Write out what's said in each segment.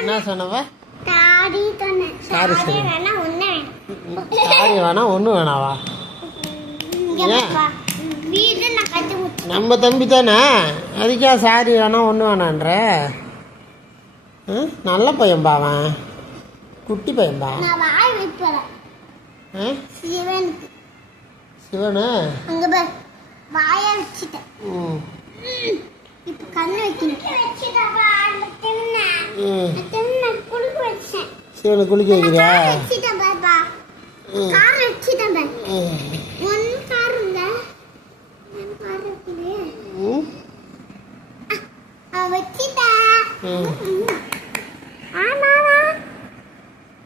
என்ன சொன்னவ? Sorry sorry வேணா ஒன்று வேணாவா? நம்ம தம்பி தானே, அதுக்கே சாரி வேணா ஒன்று வேணான்ற. நல்ல பையன்பா அவன், குட்டி பையன்பா. சிவனு சிவனை குளிக்க வைக்கிறியா?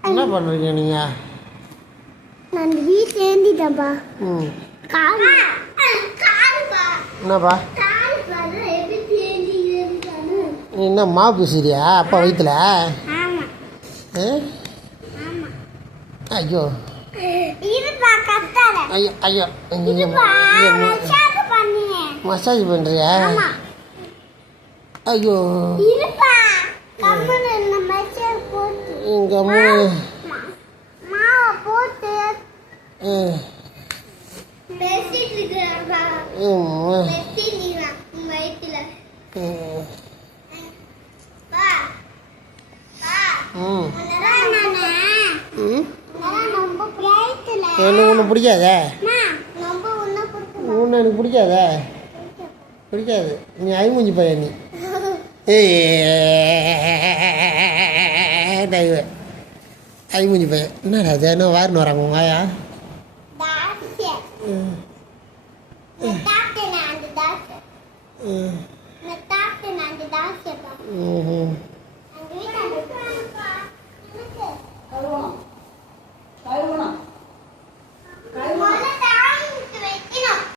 என்ன பண்ணுறீங்க நீங்க? நான் வீட்டில் ஏந்திட்டேன்ப்பா. என்னப்பா என்ன மா பூசிரியா அப்பா வயிற்றுல? ஐயோ ஐயோ ஐயோ மசாஜ் பண்ணுறியா? ஐயோ இங்கே எனக்கு ஒன்று பிடிக்காதே. ஒன்று எனக்கு பிடிக்காதே, பிடிக்காது. நீ ஐமூஞ்சி பையன் நீ. ஐமூஞ்சி பையன். என்னடா அது? என்ன வாருன்னு வராங்க உங்க ஆயா?